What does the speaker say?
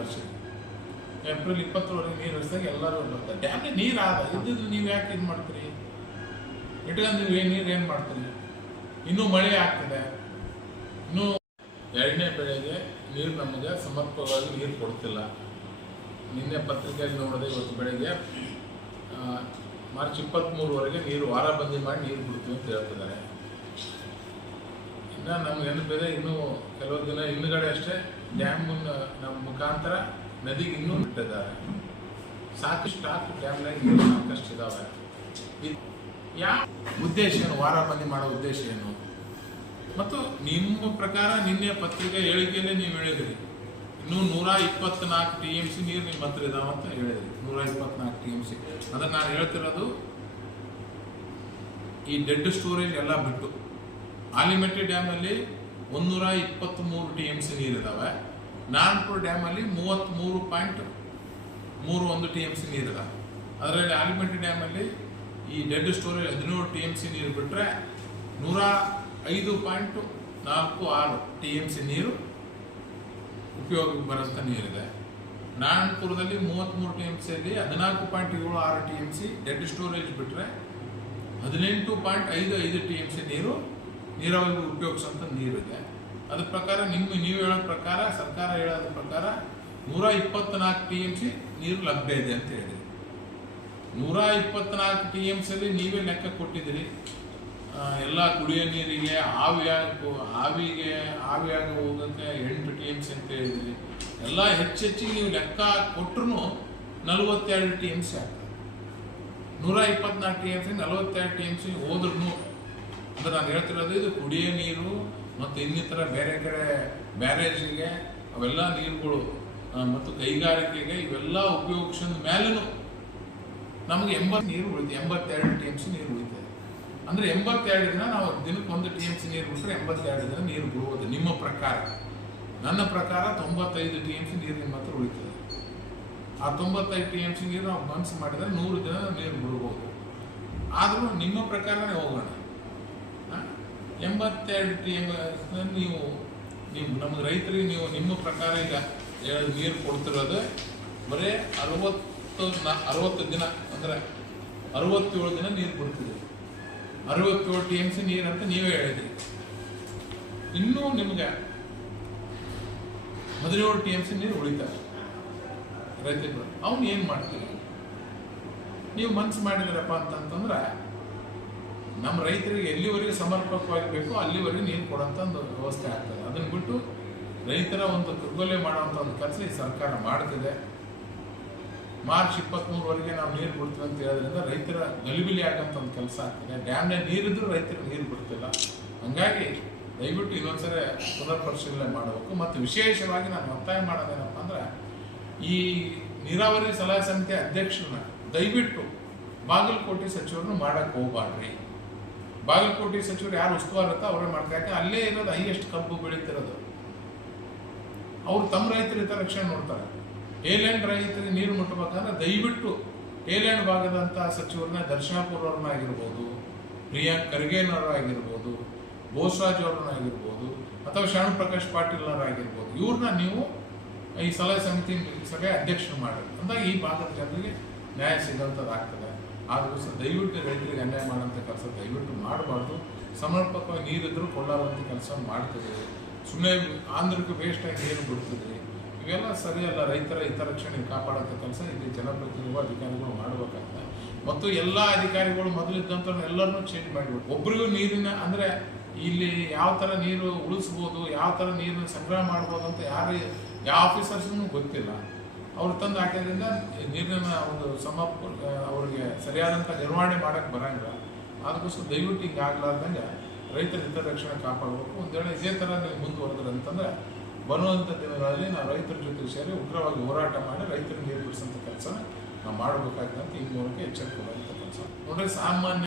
ವರ್ಷ ಏಪ್ರಿಲ್ 20ವರೆಗೆ ನೀರು ಹರಿಸಿದಾಗ ಎಲ್ಲರೂ ಬರ್ತಾರೆ. ಡ್ಯಾಮ್ನ ನೀರು ಇದ್ದಿದ್ದು ನೀವು ಯಾಕೆ ಇದು ಮಾಡ್ತೀರಿ? ಇಟ್ಕೊಂಡು ನೀರು ಏನು ಮಾಡ್ತೀರಿ? ಇನ್ನೂ ಮಳೆ ಆಗ್ತದೆ, ಇನ್ನೂ ಎರಡನೇ ಬೆಳೆಗೆ ನೀರು ನಮಗೆ ಸಮರ್ಪಕವಾಗಿ ನೀರು ಕೊಡ್ತಿಲ್ಲ. ನಿನ್ನೆ ಪತ್ರಿಕೆಯಲ್ಲಿ ನೋಡಿದೆ, ಇವತ್ತು ಬೆಳಗ್ಗೆ ಮಾರ್ಚ್ 23ವರೆಗೆ ನೀರು ವಾರಬಂದಿ ಮಾಡಿ ನೀರು ಬಿಡ್ತೀವಿ ಅಂತ ಹೇಳ್ತಿದ್ದಾರೆ. ಇನ್ನು ನಮ್ಗೆ ನೆನಪಿದೆ, ಇನ್ನೂ ಕೆಲವು ದಿನ ಹಿಂದುಗಡೆ ಅಷ್ಟೇ ಡ್ಯಾಮ್ ನಮ್ಮ ಮುಖಾಂತರ ನದಿಗೆ ಇನ್ನೂ ಬಿಟ್ಟಿದ್ದಾರೆ. ಸಾಕಷ್ಟು ಸ್ಟಾಕ್ ಡ್ಯಾಮ್ನಾಗ ನೀರು ಸಾಕಷ್ಟು ಇದ್ದಾವೆ. ಯಾವ ಉದ್ದೇಶ ಏನು? ವಾರಬಂದಿ ಮಾಡೋ ಉದ್ದೇಶ ಏನು? ಮತ್ತು ನಿಮ್ಮ ಪ್ರಕಾರ ನಿನ್ನೆ ಪತ್ರಿಕೆ ಹೇಳಿಕೆಯಲ್ಲೇ ನೀವು ಹೇಳಿದ್ರಿ, ಇನ್ನೂ 124 TMC ನೀರು ನಿಮ್ಮ ಹತ್ರ ಇದಾವಂತ ಹೇಳಿದ್ರಿ. 124 TMC. ಅದನ್ನು ನಾನು ಹೇಳ್ತಿರೋದು ಈ ಡೆಡ್ ಸ್ಟೋರೇಜ್ ಎಲ್ಲ ಬಿಟ್ಟು. ಆಲಿಮೆಟ್ಟಿ ಡ್ಯಾಮಲ್ಲಿ 123 TMC ನೀರಿದ್ದಾವೆ. ನಾನ್ಪುರ ಡ್ಯಾಮಲ್ಲಿ 33.31 TMC ನೀರಿದಾವೆ. ಅದರಲ್ಲಿ ಆಲಿಮೆಟ್ಟಿ ಡ್ಯಾಮಲ್ಲಿ ಈ ಡೆಡ್ ಸ್ಟೋರೇಜ್ 17 TMC ನೀರು ಬಿಟ್ಟರೆ 105.46 TMC ನೀರು ಉಪಯೋಗಕ್ಕೆ ಬರೋಂಥ ನೀರಿದೆ. ನಾರಾಯಣಪುರದಲ್ಲಿ 33 TMCಯಲ್ಲಿ 14.76 TMC ಡೆಡ್ ಸ್ಟೋರೇಜ್ ಬಿಟ್ಟರೆ 18.55 TMC ನೀರು ನೀರಾವರಿ ಉಪಯೋಗಿಸೋಂಥ ನೀರಿದೆ. ಅದ್ರ ಪ್ರಕಾರ ನೀವು ಹೇಳೋ ಪ್ರಕಾರ, ಸರ್ಕಾರ ಹೇಳೋದ್ರ ಪ್ರಕಾರ 124 TMC ನೀರು ಲಭ್ಯ ಇದೆ ಅಂತ ಹೇಳಿದ್ರಿ. 124 TMCಯಲ್ಲಿ ನೀವೇ ಲೆಕ್ಕ ಕೊಟ್ಟಿದ್ದೀರಿ. ಎಲ್ಲ ಕುಡಿಯೋ ನೀರಿಗೆ ಆವಿಯಾಗ ಹೋಗೋಕ್ಕೆ 8 TMC ಅಂತ ಹೇಳಿದ್ರಿ. ಎಲ್ಲ ಹೆಚ್ಚೆಚ್ಚಿಗೆ ನೀವು ಲೆಕ್ಕ ಕೊಟ್ಟರು 42 TMC ಆಗ್ತದೆ. 124 TMC 42 TMC ಹೋದ್ರೂ ಅಂದ್ರೆ ನಾನು ಹೇಳ್ತಿರೋದು ಇದು ಕುಡಿಯೋ ನೀರು ಮತ್ತು ಇನ್ನಿತರ ಬೇರೆ ಕಡೆ ಬ್ಯಾರೇಜಿಗೆ ಅವೆಲ್ಲ ನೀರುಗಳು ಮತ್ತು ಕೈಗಾರಿಕೆಗೆ ಇವೆಲ್ಲ ಉಪಯೋಗಿಸಿದ ಮೇಲೂ ನಮಗೆ 80 ನೀರು ಉಳಿತು. 82 TMC ನೀರು ಉಳಿತದೆ. ಅಂದರೆ 82 ದಿನ ನಾವು ದಿನಕ್ಕೆ 1 TMC ನೀರು ಬಿಟ್ಟರೆ 82 ದಿನ ನೀರು ಬಿಡುವುದು ನಿಮ್ಮ ಪ್ರಕಾರ. ನನ್ನ ಪ್ರಕಾರ 95 TMC ನೀರು ನಿಮ್ಮ ಹತ್ರ ಉಳಿತದೆ. ಆ 95 TMC ನೀರು ನಾವು ಮನಸ್ಸು ಮಾಡಿದರೆ 100 ದಿನ ನೀರು ಬಿಡ್ಬೋದು. ಆದರೂ ನಿಮ್ಮ ಪ್ರಕಾರನೇ ಹೋಗೋಣ. 82 TMC ನೀವು ನಮಗೆ ರೈತರಿಗೆ ನೀವು ನಿಮ್ಮ ಪ್ರಕಾರ ಈಗ ನೀರು ಕೊಡ್ತಿರೋದು ಬರೀ 60 ದಿನ, ಅಂದರೆ 67 ದಿನ ನೀರು ಕೊಡ್ತಿದ್ದೀವಿ. 67 TMC ನೀರು ಅಂತ ನೀವೇ ಹೇಳಿದ್ರಿ. ಇನ್ನೂ ನಿಮ್ಗೆ 17 TMC ನೀರು ಉಳಿತಾರೆ ರೈತರು. ಅವನು ಏನು ಮಾಡ್ತೀರಿ? ನೀವು ಮನಸ್ಸು ಮಾಡಿದ್ರಪ್ಪ ಅಂತಂತಂದ್ರೆ ನಮ್ಮ ರೈತರಿಗೆ ಎಲ್ಲಿವರೆಗೆ ಸಮರ್ಪಕವಾಗಿ ಬೇಕು ಅಲ್ಲಿವರೆಗೆ ನೀರು ಕೊಡೋಂಥ ಒಂದು ವ್ಯವಸ್ಥೆ ಆಗ್ತದೆ. ಅದನ್ನು ಬಿಟ್ಟು ರೈತರ ಒಂದು ದುರ್ಬಲೆ ಮಾಡುವಂಥ ಒಂದು ಕೆಲಸ ಈ ಸರ್ಕಾರ ಮಾಡ್ತಿದೆ. ಮಾರ್ಚ್ 23ವರೆಗೆ ನಾವು ನೀರು ಬಿಡ್ತೀವಿ ಅಂತ ಹೇಳೋದ್ರಿಂದ ರೈತರ ಗಲಿಬಿಲಿ ಆಗೋಂಥ ಒಂದು ಕೆಲಸ ಆಗ್ತದೆ. ಡ್ಯಾಮ್ನ ನೀರಿದ್ರೂ ರೈತರಿಗೆ ನೀರು ಬಿಡ್ತಿಲ್ಲ. ಹಾಗಾಗಿ ದಯವಿಟ್ಟು ಇನ್ನೊಂದ್ಸರಿ ಪುನರ್ ಪರಿಶೀಲನೆ ಮಾಡಬೇಕು. ಮತ್ತು ವಿಶೇಷವಾಗಿ ನಾನು ಒತ್ತಾಯ ಮಾಡೋದೇನಪ್ಪ ಅಂದ್ರೆ, ಈ ನೀರಾವರಿ ಸಲಹಾ ಸಮಿತಿ ಅಧ್ಯಕ್ಷರನ್ನ ದಯವಿಟ್ಟು ಬಾಗಲಕೋಟೆ ಸಚಿವರನ್ನು ಮಾಡಕ್ಕೆ ಹೋಗ್ಬಾರ್ರಿ. ಬಾಗಲಕೋಟೆ ಸಚಿವರು ಯಾರು ಉಸ್ತುವಾರಿ ಇರುತ್ತೋ ಅವರೇ ಮಾಡ್ತಾರೆ. ಯಾಕೆ ಅಲ್ಲೇ ಇರೋದು ಹೈಯೆಸ್ಟ್ ಕಬ್ಬು ಬೆಳೀತಿರೋದು. ಅವರು ತಮ್ಮ ರೈತರ ಹಿತರಕ್ಷಣೆ ನೋಡ್ತಾರೆ. ಏಲ್ಯಾಂಡ್ ರೈತರಿಗೆ ನೀರು ಮುಟ್ಟಬೇಕಂದ್ರೆ ದಯವಿಟ್ಟು ಏಲ್ಯಾಂಡ್ ಭಾಗದಂಥ ಸಚಿವರನ್ನ ದರ್ಶನಾಪುರವ್ರನ್ನ ಆಗಿರ್ಬೋದು, ಪ್ರಿಯಾಂಕ್ ಖರ್ಗೆನವರಾಗಿರ್ಬೋದು, ಬೋಸರಾಜ್ ಅವ್ರನ್ನಾಗಿರ್ಬೋದು, ಅಥವಾ ಶರಣ ಪ್ರಕಾಶ್ ಪಾಟೀಲ್ನವರಾಗಿರ್ಬೋದು, ಇವ್ರನ್ನ ನೀವು ಈ ಸಲಹಾ ಸಮಿತಿ ಸಭೆ ಅಧ್ಯಕ್ಷರು ಮಾಡಿ ಅಂದಾಗ ಈ ಭಾಗದ ಜನರಿಗೆ ನ್ಯಾಯ ಸಿಗೋಂಥದ್ದಾಗ್ತದೆ. ಆದರೂ ಸಹ ದಯವಿಟ್ಟು ರೈತರಿಗೆ ಅನ್ಯಾಯ ಮಾಡೋಂಥ ಕೆಲಸ ದಯವಿಟ್ಟು ಮಾಡಬಾರ್ದು. ಸಮರ್ಪಕವಾಗಿ ನೀರಿದ್ರೂ ಕೊಳ್ಳಾರಂಥ ಕೆಲಸ ಮಾಡ್ತಿದ್ದೀವಿ. ಸುಮ್ಮನೆ ಆಂಧ್ರಕ್ಕೆ ವೇಸ್ಟಾಗಿ ನೀರು ಬಿಡ್ತಿದ್ರಿ. ಇವೆಲ್ಲ ಸರಿಯಲ್ಲ. ರೈತರ ಹಿತರಕ್ಷಣೆ ಕಾಪಾಡೋಂಥ ಕೆಲಸ ಇಲ್ಲಿ ಜನಪ್ರತಿನಿಧಿಗಳು ಅಧಿಕಾರಿಗಳು ಮಾಡಬೇಕಾಗ್ತದೆ. ಮತ್ತು ಎಲ್ಲ ಅಧಿಕಾರಿಗಳು ಮೊದಲಿದ್ದಂಥ ಎಲ್ಲರನ್ನೂ ಚೇಂಜ್ ಮಾಡಿಬಿಟ್ಟು ಒಬ್ರಿಗೂ ನೀರಿನ ಅಂದರೆ ಇಲ್ಲಿ ಯಾವ ಥರ ನೀರು ಉಳಿಸ್ಬೋದು, ಯಾವ ಥರ ನೀರನ್ನು ಸಂಗ್ರಹ ಮಾಡ್ಬೋದು ಅಂತ ಯಾವ ಆಫೀಸರ್ಸ್ಗೂ ಗೊತ್ತಿಲ್ಲ. ಅವ್ರು ತಂದು ಹಾಕೋದ್ರಿಂದ ನೀರಿನ ಒಂದು ಅವ್ರಿಗೆ ಸರಿಯಾದಂಥ ನಿರ್ವಹಣೆ ಮಾಡೋಕ್ಕೆ ಬರೋಂಗಿಲ್ಲ. ಅದಕ್ಕೋಸ್ಕರ ದಯವಿಟ್ಟು ಹಿಂಗೆ ಆಗಲಾರ್ದಂಗೆ ರೈತರ ಹಿತರಕ್ಷಣೆ ಕಾಪಾಡಬೇಕು. ಒಂದು ವೇಳೆ ಇದೇ ಥರ ನೀವು ಮುಂದುವರೆದ್ರೆ ಅಂತಂದರೆ ಬರುವಂಥ ದಿನಗಳಲ್ಲಿ ನಾವು ರೈತರ ಜೊತೆ ಸೇರಿ ಉಗ್ರವಾಗಿ ಹೋರಾಟ ಮಾಡಿ ರೈತರಿಗೆ ನೀರು ಬಿಡಿಸೋಂಥ ಕೆಲಸ ನಾವು ಮಾಡಬೇಕಾಗ್ತದೆ ಅಂತ ಈ ಮೂಲಕ ಎಚ್ಚರಿಕೆ ಬರುವಂಥ ಕೆಲಸ ನೋಡ್ರಿ. ಸಾಮಾನ್ಯ